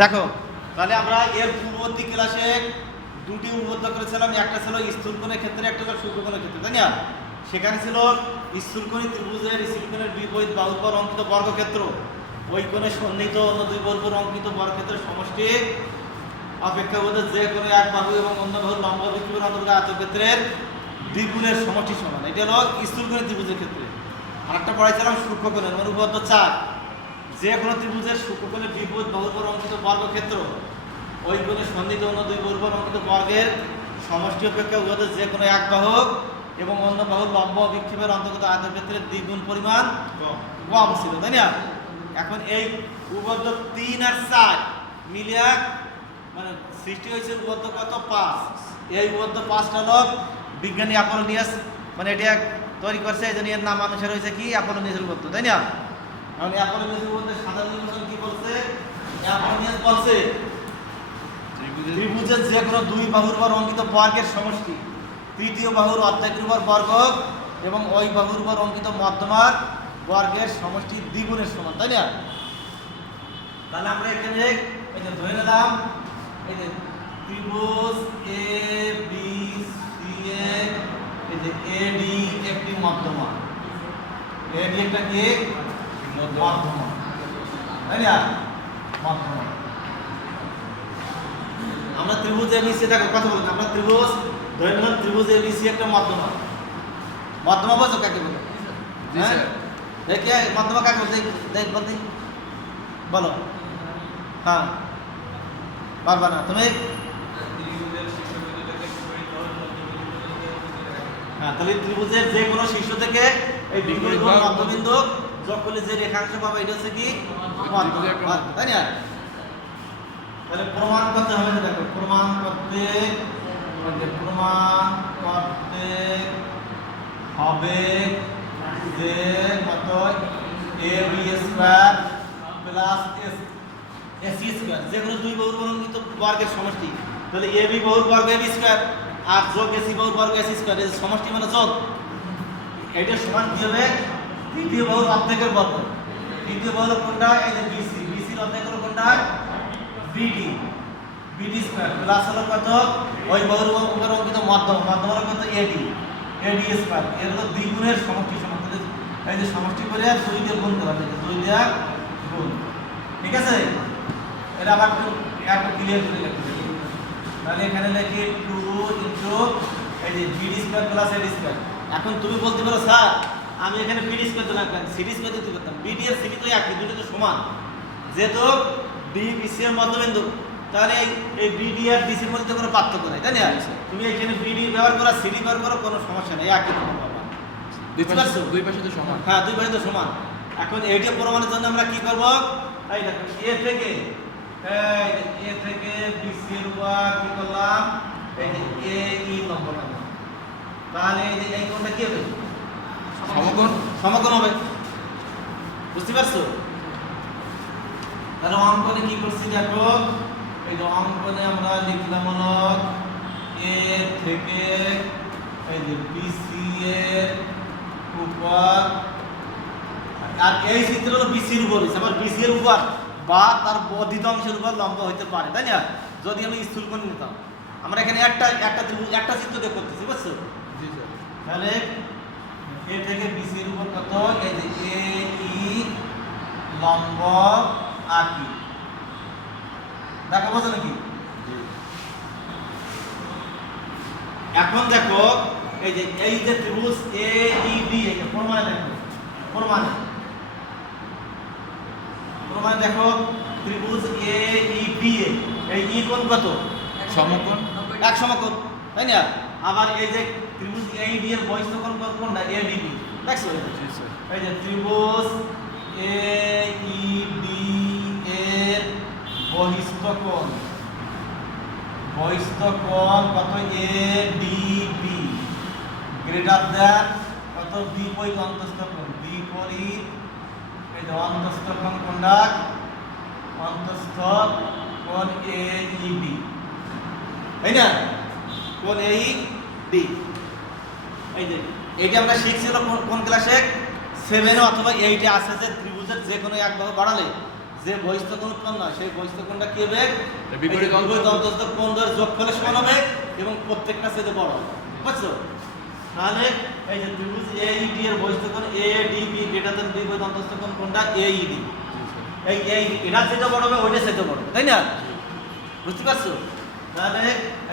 দেখো তাহলে আমরা এর পূর্ববর্তী ক্লাসে দুটি উদ্বুদ্ধ করেছিলাম, একটা ছিল স্থূলকোণের ক্ষেত্রে, একটা ছিল সূক্ষ্মকোণের ক্ষেত্রে, তাই না? সেখানে ছিল স্থূলকোণী ত্রিভুজের স্থূলকোণের বিপরীত বাহুর পর অঙ্কিত বর্গক্ষেত্র, ওই কোণে সন্নিহিত অন্য দুই বাহুর পর অঙ্কিত বর্গক্ষেত্রের সমষ্টি অপেক্ষাকৃত যে কোনো এক বাহু এবং অন্য বাহুর লম্ব বিক্ষেপের অন্তর্গত আয়তক্ষেত্রের দ্বিগুণের সমষ্টি সমান। এটা হলো স্থূলকোণী ত্রিভুজের ক্ষেত্রে। আরেকটা পড়াইছিলাম সূক্ষ্মকোণের, মানে উপপাদ্য 4, যে কোনো ত্রিভুজের সূক্ষ্মকোণের বিপরীত বাহুর পর অঙ্কিত বর্গক্ষেত্র ওই কোণে সন্নিহিত অন্য দুই বাহুর পর অঙ্কিত বর্গের সমষ্টি অপেক্ষা উহাদের যে কোনো এক বাহু এবং অন্য বাহুর লম্ব বিক্ষেপের অন্তর্গত আয়তক্ষেত্রের দ্বিগুণ পরিমাণ কম ছিল, তাই না? এখন এই উপপাদ্য 3 আর 4 মিলিয়ে মানে সৃষ্টি হয়েছে উপপাদ্য কত? 5। এই উপপাদ্য 5টা লোক বিজ্ঞানী অ্যাপোলোনিয়াস মানে এটা তৈরি করছে, এই জন্য এর নাম অনুসারে হয়েছে কি অ্যাপোলোনিয়াসের উপপাদ্য, তাই না? কারণ অ্যাপোলোনিয়াসের উপপাদ্য সাধারণ নির্বাচন কি বলছে? অ্যাপোলোনিয়াস বলছে ত্রিভুজের যে কোনো দুই বাহুর উপর অঙ্কিত বর্গের সমষ্টি তৃতীয় বাহুর অর্ধেকের উপর বর্গ এবং ওই বাহুর উপর অঙ্কিত মধ্যমার বর্গের সমষ্টি দ্বিগুণের সমান, তাই না? তাহলে আমরা এখানে এই যে ধরে নিলাম এই যে ত্রিভুজ এ বি সি এর এই যে এডি একটি মধ্যমা, এডি একটা কি মধ্যমা, তাই না? মধ্যমা। আমরা ত্রিভুজ এবিসি দেখো কথা বলছি, আমরা ত্রিভুজ ধরে নিলাম ত্রিভুজ এবিসি একটা মধ্যমা। মধ্যমা বলছো কাকে বলে? জি স্যার। দেখে মধ্যমা কাকে বলতে দেখ বলতে বলো। হ্যাঁ পারবা না তুমি? হ্যাঁ, তাহলে ত্রিভুজের যে কোনো শীর্ষ থেকে এই বিপরীত মধ্যবিন্দু যোগ করলে যে রেখাংশ পাবে এটা হচ্ছে কি মধ্যমা, তাই না? তাহলে প্রমাণ করতে হবে, দেখো প্রমাণ করতে হবে যে কত A B square plus S C square যে কোনো দুই বাহুর অঙ্কিত বর্গের সমষ্টি। তাহলে এ বি বাহুর বর্গ এ বি স্কয়ার আর যোগ এসি বাহুর বর্গ এসি স্কয়ার, এর সমষ্টি মানে যোগ। এটা সমান কি হবে? তৃতীয় বাহুর অর্ধেকের বর্গ। তৃতীয় বাহুর কোনটা? এই যে বিসি, বিসির অর্ধেকের কোনটা? বিডি, বিডি স্কয়ার প্লাস হলো কত ওই বাহুর উপর অঙ্কিত মধ্যমা, মধ্যমা হলো কত? এডি, এডি স্কয়ার। এর হলো দ্বিগুণের সমষ্টি সমান। এই যে সমষ্টি করে 2 দিয়ে গুণ করা যায়, 2 দিয়ে গুণ, ঠিক আছে? এটা আবার একটু ক্লিয়ার করে লিখতে হবে। তাহলে এখানে লিখি 2 ইনটু এই যে বিডি স্কয়ার প্লাস এডি স্কয়ার। এখন তুমি বলতে পারো স্যার আমি এখানে বিডি স্কয়ার দিলাম কেন? সিডি স্কয়ার দিতে পারতাম। বিডি আর সিডি তো একই, দুটো তো সমান। যেহেতু বি বিসি এর মধ্যবিন্দু, তাহলে এই বিডি আর ডিসির মধ্যে কোনো পার্থক্য নাই, তাই না? তুমি এখানে বিডি ব্যবহার করো, সিডি ব্যবহার করো, কোনো সমস্যা নেই, একই রকম পাবা। দুই পাশে তো সমান। হ্যাঁ, দুই পাশে তো সমান। এখন এইটা প্রমাণের জন্য আমরা কি করব? এই দেখো এ থেকে বিসি এর উপর কি করলাম? এই যে এ ই লম্ব টানলাম। তাহলে এই যে এই কোণটা কি হবে? সমকোণ। সমকোণ হবে, বুঝতে পারছো? তাহলে অঙ্কনে কি করছি দেখো, এই যে অঙ্কনে আমরা লিখলাম হলো এ থেকে এই যে বিসি এর উপর, আর এই চিত্র হলো বিসির উপর, আবার বিসি এর উপর বা তার বর্ধিত অংশের উপর লম্ব হইতে পারে, তাই না? যদি আমি স্থূলকোণ নিতাম, আমরা এখানে একটা ত্রিভুজ একটা চিত্র দিয়ে করতেছি, বুঝছো? জি স্যার। তাহলে এ থেকে বিসি এর উপর কত? এই যে এ ই লম্ব আঁকি, দেখো বোঝো নাকি? এখন দেখো এই যে ত্রিভুজ এ ই ডি, এটা প্রমাণে দেখো, প্রমাণে দেখো ত্রিভুজ এ ই ডি এ এই ই কোণ কত? সমকোণ। এক সমকোণ, তাই না? আবার এই যে ত্রিভুজ এ ই ডি এর বহিস্থ কোণ কোনটা? এডিবি, দেখছো? জি স্যার। এই যে ত্রিভুজ এ ই ডি এর বহিস্থ কোণ কত? A D B greater than কত? বিপরীত অন্তস্থ কোণ, বিপরীত এই যে অন্তস্থ কোণ কোনটা? অন্তস্থ কোণ এ ই বি, তাই না? কোণ এ ই বি। এই যে এইটা আমরা শিখছিলাম কোন ক্লাসে? 7 অথবা 8 আছে যে ত্রিভুজের যে কোনো এক বাহু বাড়ালে যে বহিস্থ কোণ উৎপন্ন হয় সেই বহিস্থ কোণটা কি হবে বিপরীত অন্তস্থ কোণ দ্বয়ের যোগফলের সমান হবে এবং প্রত্যেকটা সাইডে বড় হবে বুঝছো তাহলে এই যে ত্রিভুজ AED এর বহিস্থ কোণ ADB গ্রেটার দ্যান বিপরীত অন্তস্থ কোণ কোনটা AED এই এটা যেটা বড় হবে ওইটা সেটা বড় হবে তাই না বুঝতে পারছো তাহলে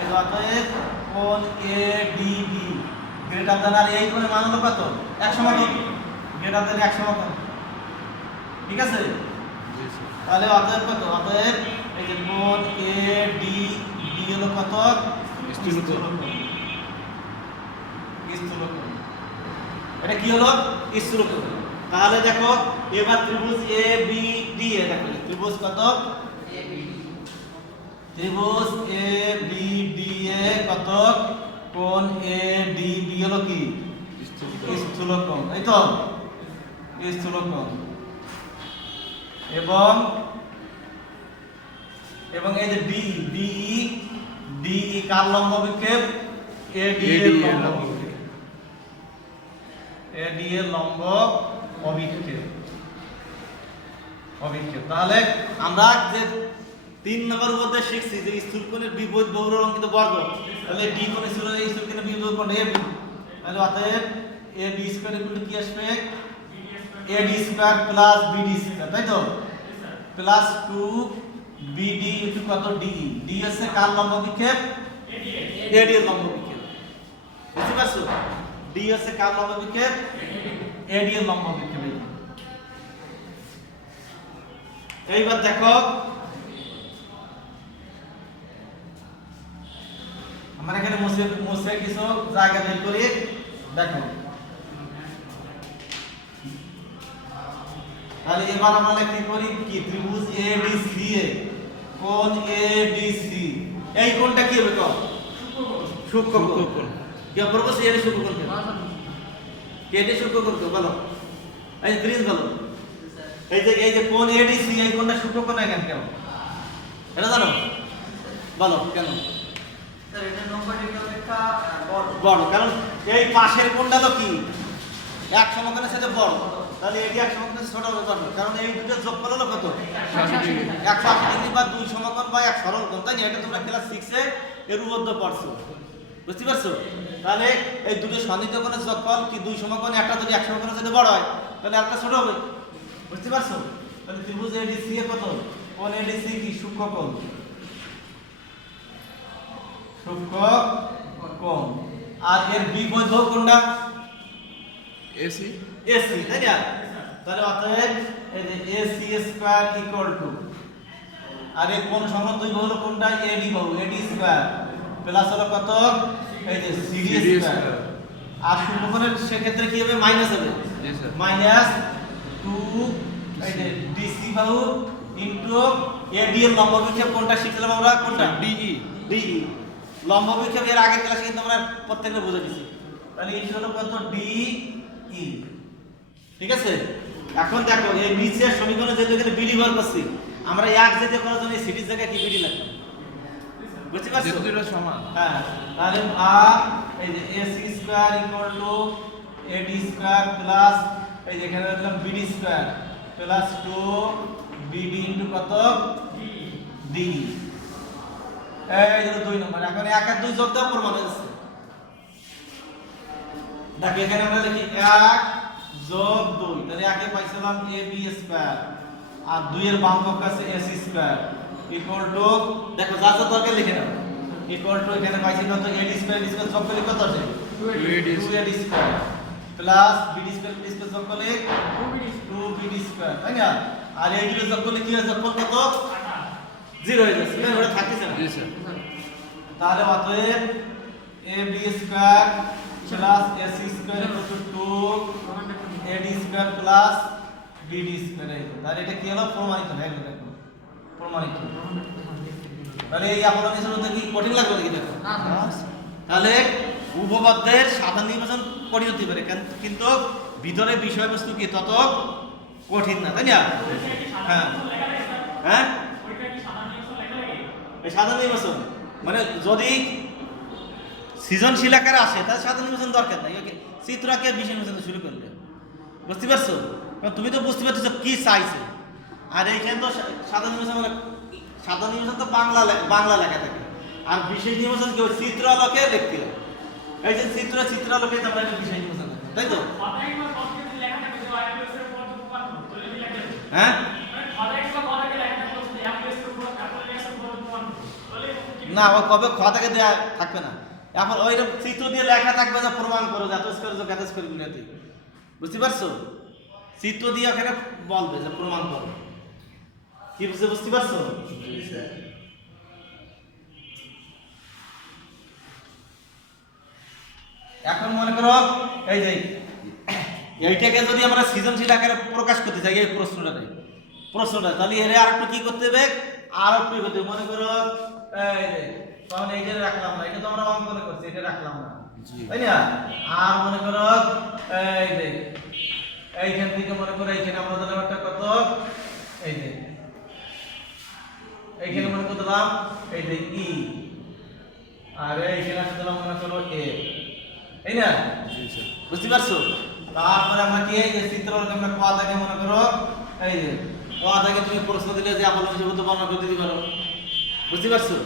এই অতএব কোণ ADB গ্রেটার দ্যান আর এই কোণের মান হলো কত 1 সমাকলন গ্রেটার দ্যান 1 সমাকলন ঠিক আছে জি স্যার তাহলে অতএব কত অতএব এই যে কোণ ADB হলো কত স্থূলকোণ। স্থূলকোণ এটা কি হলো স্থূলকোণ তাহলে দেখো এবার ত্রিভুজ ABD এ দেখো ত্রিভুজ কত ত্রিভুজ ABD এ কত কোণ ADB হলো কি স্থূলকোণ এই তো স্থূলকোণ এবং এই যে DE কার লম্ব বিক্ষেপ AD এর লম্ব বিক্ষেপ AD এর লম্ব অভিক্ষেপ তাহলে আমরা যে 3 নম্বর উপরে শিখছি যে স্থূলকোণের বিপরীত বহুর অঙ্কিত বর্গ তাহলে D কোণের ছিল এই স্থূলকোণের বিপরীত কোণ AB তাহলে অতএব AB স্কয়ার ইকুয়াল টু কি আসবে AD square plus BD square তাই তো প্লাস 2 BD ইনটু কত DE D আছে কার লম্ব বিক্ষেপ AD এর লম্ব বিক্ষেপ বুঝতে পারছো D আছে কার লম্ব বিক্ষেপ AD এর লম্ব বিক্ষেপ এইবার দেখো আমরা এখানে মুছে কিছু জায়গা বের করি দেখো তাহলে এবার আমরা কি করি কি ত্রিভুজ ABC এ কোণ ABC এই কোণটা কি হবে কও সূক্ষ্মকোণ কি বলবো এর সূক্ষ্মকোণ কে এর সূক্ষ্মকোণ তো বলো এই প্লিজ বলো এই যে কোণ ADC এই কোণটা সূক্ষ্মকোণ কেন কেন এটা জানো বলো কেন স্যার এটা নম্বরের অপেক্ষা বড় বড় কারণ এই পাশের কোণটা তো কি এক সমকোণের সাথে বড় তাহলে এটি এক সমকোণের ছোট হবে কত কারণ এই দুটো যোগফল হলো কত 180 ডিগ্রি বা দুই সমকোণ বা এক সরল কোণ তাই না এটা তোমরা ক্লাস 6 এ এর উপপাদ্য পড়ছো বুঝতে পারছো তাহলে এই দুটো সন্নিহিত কোণের যোগফল কি দুই সমকোণ একটা যদি এক সমকোণের সাথে বড় হয় তাহলে একটা ছোট হবে বুঝতে পারছো তাহলে ত্রিভুজ ADC এর কত কোণ ADC কি সূক্ষ্মকোণ সূক্ষ্মকোণ আর এর বিপরীত কোণটা AC AC তাই না তাহলে অতএব এই যে AC স্কয়ার ইকুয়াল টু আর এই কোণ সংখ্যা দুই হলো কোনটা AD বাহু AD স্কয়ার প্লাস হলো কত এই যে CD স্কয়ার আর সূক্ষ্মকোণের সেক্ষেত্রে কি হবে মাইনাস হবে জি স্যার মাইনাস 2 এই যে DC বাহু ইনটু AD এর লম্ব বিক্ষেপ কোনটা শিখলাম আমরা কোনটা DE লম্ব বিক্ষেপ এর আগের ক্লাসে কিন্তু আমরা প্রত্যেকটা বুঝে দিয়েছি তাহলে এই হলো কত DE ঠিক আছে এখন দেখো এই নিচের সমীকরণে যেটা এখানে বিডি বার করছি আমরা এক যেতে করার জন্য এই সিরিজ জায়গায় কি বিডি লিখলাম বুঝতে পারছো যেহেতু এটা সমান হ্যাঁ তাহলে আর এই যে AC square equal to AD square plus এই যে এখানে লিখলাম BD square plus 2 BD into কত DE এই হলো 2 নম্বর এখন 1 আর 2 যোগ দাও প্রমাণ হচ্ছে দেখো এখানে আমরা লিখি 1 যোগ 2 তাহলে আগে পাইছিলাম AB স্কয়ার আর 2 এর বাম পক্ষ আছে AC স্কয়ার ইকুয়াল টু দেখো যা যা দরকার লিখে নাও ইকুয়াল টু এখানে পাইছি কত AD স্কয়ার যোগ করলে কত আসে 2AD square plus BD square যোগ করলে 2BD স্কয়ার তাই না আর এই দুটো যোগ করলে কি হয় যোগফল কত 0 হয়ে যাচ্ছে মানে ওটা থাকতেছে না জি স্যার তাহলে অতএব AB square plus AC square equal to 2 AD square plus BD square তাহলে এটা কি হলো প্রমাণিত হয়ে গেল দেখো প্রমাণিত তাহলে এই অবদানের শুরুতে কি কঠিন লাগবে নাকি দেখো তাহলে উপপাদ্যের সাধারণ নির্বাচন কঠিন হতে পারে কিন্তু ভিতরে বিষয়বস্তু কি তত কঠিন না তাই না হ্যাঁ হ্যাঁ এই সাধারণ নির্বাচন মানে যদি সৃজনশীল আকারে আসে তাহলে সাধারণ নির্বাচন দরকার নাই ওকে চিত্র আঁকে বিষয় নির্বাচন শুরু করলে বুঝতে পারছো কারণ তুমি তো বুঝতে পারছো কি চাইছে আর এইখানে তো সাধারণ নির্বাচন মানে সাধারণ নির্বাচন তো বাংলা লেখা থাকে, আর বিশেষ নির্বাচন কি চিত্র আলোকে লিখতে হয়। এই যে চিত্র আলোকে আমরা একটা বিশেষ নির্বাচন লিখি, তাই তো? হ্যাঁ না, ও কবে খাতাকে দেয়া থাকবে না, এখন ওইরকম চিত্র দিয়ে লেখা থাকবে যে প্রমাণ করো যত করে গ্যাতেস করে গুলাতে, বুঝতে পারছো? চিত্র দিয়ে ওখানে বলবে যে প্রমাণ করো, কি বুঝতে পারছো? এখন মনে করো এই যে এইটাকে যদি আমরা সৃজনশীল আকারে প্রকাশ করতে চাই এই প্রশ্নটা তাহলে এর আর একটু কি করতে হবে, আর একটু করতে হবে। মনে করো এই যে তখন এইটা রাখলাম না, এটা তো আমরা অঙ্কন করছি, এটা রাখলাম না, তাই না? আর মনে করো এই যে এইখান থেকে মনে করো এইখানে আমরা দিলাম একটা কত, এই যে এইখানে মনে করে দিলাম এই যে ই, আর এইখানে একটা দিলাম মনে করো এ, তাই না? বুঝতে পারছো? তারপরে আমরা কি এই যে চিত্রকে আমরা ক থেকে মনে করো এই যে ক থেকে তুমি প্রশ্ন দিলে যে আপন শব্দ বর্ণনা করতে দিতে পারো, বুঝতে পারছো?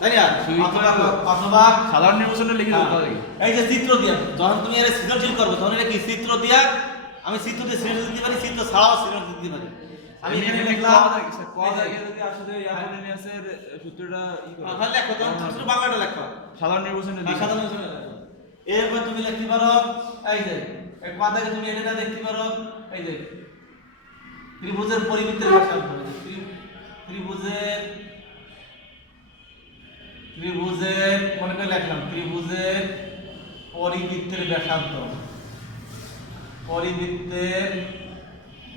তাই না? অথবা সাধারণ নির্বাচনে লিখে দেবো তাহলে এই যে চিত্র দিয়া যখন তুমি এর সৃজনশীল করবে তখন এটা কি চিত্র দিয়া, আমি চিত্র দিয়ে সৃজনশীল দিতে পারি, চিত্র ছাড়াও সৃজনশীল দিতে পারি। আমি এখানে লিখলাম যদি আসলে ইয়াপোনিয়াসের সূত্রটা ই করো তাহলে লেখো, তখন শুধু বাংলাটা লেখো, সাধারণ নির্বাচনে সাধারণ নির্বাচনে লেখো। এরপর তুমি লিখতে পারো এই যে এই কথাকে তুমি এটা দেখতে পারো এই যে ত্রিভুজের পরিবৃত্তের ব্যাসার্ধ, ত্রিভুজের মনে করে লিখলাম ত্রিভুজের পরিবৃত্তের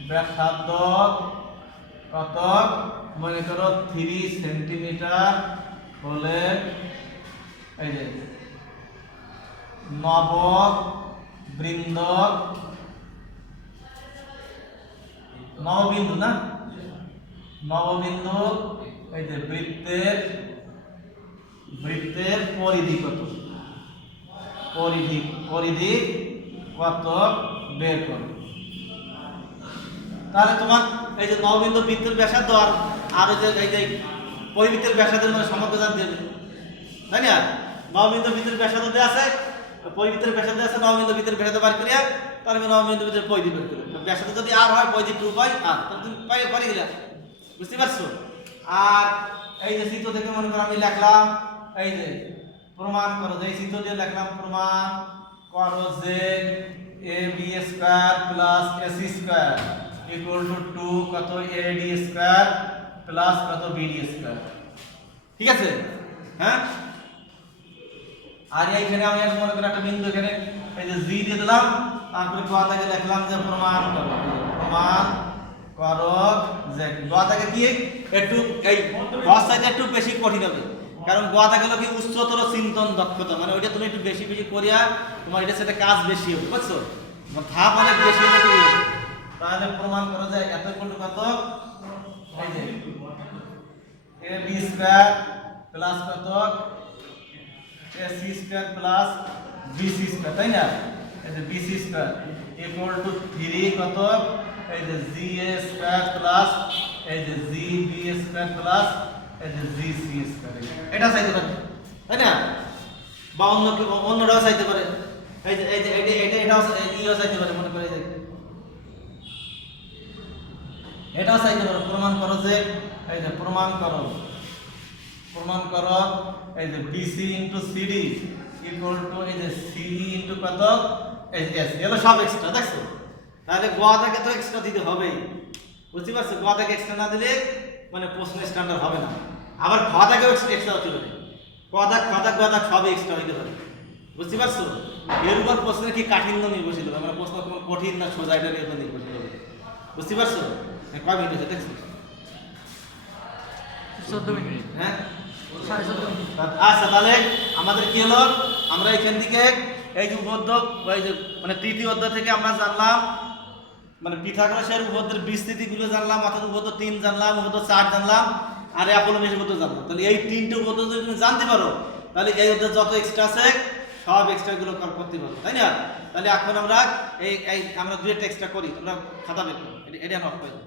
ব্যাসার্ধ কত, মনে করো 3 সেন্টিমিটার হলে এই যে নববিন্দু না, নববিন্দু এই যে বৃত্তের পরিধি কত, পরিধি কত বের করো। তাহলে তোমার এই যে নববিন্দু বৃত্তের ব্যাসার্ধ আর এই যে পরিবৃত্তের ব্যাসার্ধের মধ্যে সম্পর্ক জানতে হবে, তাই না? নববিন্দু বৃত্তের ব্যাসার্ধ দেওয়া আছে, পরিবৃত্তের ব্যাসার্ধ আছে, নববিন্দু বৃত্তের ব্যাসার্ধ বার করিয়া তারপরে নববিন্দু বৃত্তের পরিধি বের করো। ব্যাসার্ধ যদি আর হয় পরিধি 2 পাই আর, তাহলে তুমি পারি গেলা, বুঝতে পারছো? আর এই যে চিত্র থেকে মনে করো আমি লিখলাম এই যে প্রমাণ করো, যে চিত্র দিয়ে লিখলাম প্রমাণ করো যে ab square plus ac square equal to 2 কত ad স্কয়ার প্লাস কত bd স্কয়ার, ঠিক আছে? হ্যাঁ, আর এইখানে আমি মনে করি একটা বিন্দু এখানে এই যে g দিয়ে দিলাম, তারপরে কথাকে লিখলাম যে প্রমাণ করো যে কথাকে কি একটু এই ফার্স্ট সাইডে একটু বেশি কঠিন হবে, কারণ কথাকে হলো কি উচ্চতর চিন্তন দক্ষতা, মানে ওইটা তুমি একটু বেশি করিয়া তোমার এটা সাথে কাজ বেশি হবে, বুঝছো? ধাপ অনেক বেশি হবে, তাহলে প্রমাণ করো যে এত কোন কত এই যে ab স্কয়ার প্লাস কত ac square plus bc square, তাই না? এই যে bc স্কয়ার ইকুয়াল টু 3 কত এই যে ga স্কয়ার প্লাস এই যে gb স্কয়ার প্লাস এই যে gc স্কয়ার, এটা চাইতে পারে, তাই না? বা অন্যটাও চাইতে পারে, এই যে এটাও চাইতে পারে, মনে করে এটাও চাইতে পারো। প্রমাণ করো যে এই যে প্রমাণ করো এই যে BC into CD equal to এই যে CD ইনটু কত এই যে S, এগুলো সব এক্সট্রা, দেখছো? তাহলে গোয়াটাকে তো এক্সট্রা দিতে হবেই, বুঝতে পারছো? গোয়াটাকে এক্সট্রা না দিলে মানে প্রশ্ন স্ট্যান্ডার্ড হবে না। আবার খাওয়াটাকেও এক্সট্রা হতে পারে, গোয়াটা সবই এক্সট্রা হতে পারে, বুঝতে পারছো? এর উপর প্রশ্নের কি কাঠিন্য নির্ভরশীল হবে, মানে প্রশ্ন তোমার কঠিন না সোজা এটার উপর নির্ভরশীল হবে, বুঝতে পারছো? কয় মিনিট হয়েছে দেখছো? 14 মিনিট। হ্যাঁ 14.5 মিনিট। আচ্ছা, তাহলে আমাদের কি হলো, আমরা এখান থেকে এই যে উপপাদ্য এই যে মানে তৃতীয় অধ্যায় থেকে আমরা জানলাম মানে পিথাগোরাসের উপপাদ্যের বিস্তৃতিগুলো জানলাম, অর্থাৎ উপপাদ্য 3 জানলাম, উপপাদ্য 4 জানলাম, আর অ্যাপোলোনিয়াস উপপাদ্য জানলাম। তাহলে এই তিনটে উপপাদ্য যদি তুমি জানতে পারো তাহলে এই অধ্যায় যত এক্সট্রা আছে সব এক্সট্রা গুলো করতে পারো, তাই না? তাহলে এখন আমরা আমরা 2 একটা এক্সট্রা করি, তোমরা খাতা বের করো, এটা নক করে দাও।